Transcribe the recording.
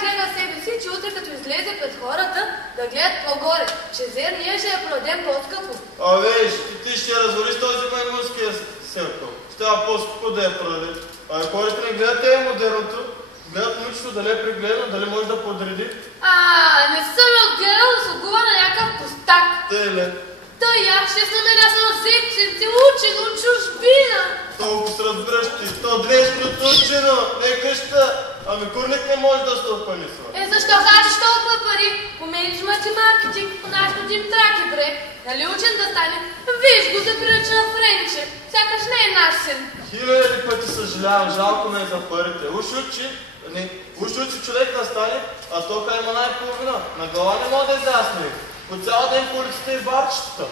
гледа себе си, че утре като излезе пред хората да гледат по-горе, че зер ние ще я продадем по-скъпо. Виж, ти ще я развалиш този маймунския селкъл. Става по-скъпо да я продаде. Хората не гледат те модерното, гледат момичето дали е прегледно, дали може да подреди. Не съм я отгледал да слугува на някакъв пустак. Тъй ле. Той я ще съм налясно зеченци, учено от чужбина. Толкова се разбираш ти, то днешното учено, не къща, ами курник не може да стопанисва. Защо хачеш толкова пари? Помениш математик, по нашото дим траки, бре. Нали учен да стане? Виж го се прилича на Френче, сякаш не е наш син. Хиляди пъти съжалявам, жалко ме е за парите. Уж учи човек да стане, а тока има най-половина. На глава не мога да изясни. По цял ден по улицата и барчетата.